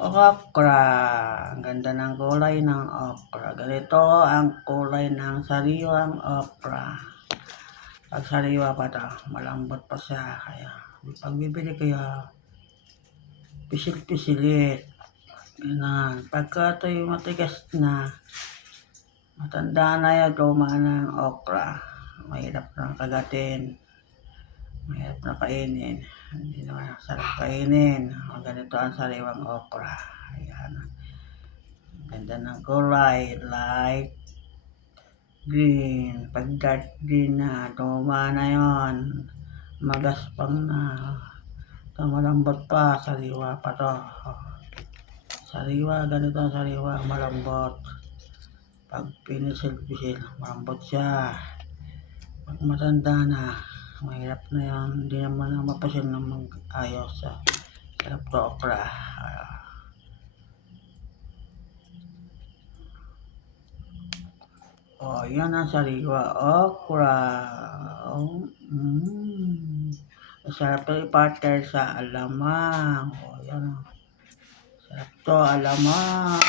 Okra. Ang ganda ng kulay ng okra. Ganito ang kulay ng sariwang okra. Pag sariwa pa to, malambot pa siya. Kaya pag bibili kayo, pisil-pisilit. Ganun. Pagka ito yung matigas na, matanda na yan, luma na ang okra. Mahirap na kagatin. Mahirap na kainin. Hindi naman sarap kainin. Ganito ang sariwang okra. Ayan. Ganda ng kulay. Light green. Pag dark green na, luma na yon. Magaspang na. Ito malambot pa. Sariwa pa to. Sariwa. Ganito ang sariwa. Malambot. Pag pinisil-pisil, malambot siya. Pag matanda na, mahirap na yan. Hindi naman na mapasil na mag-ayos sa sarap to okra. Yan ang sariwa okra. Masarap to i-partner sa alamang. Yan. Sarap to alamang.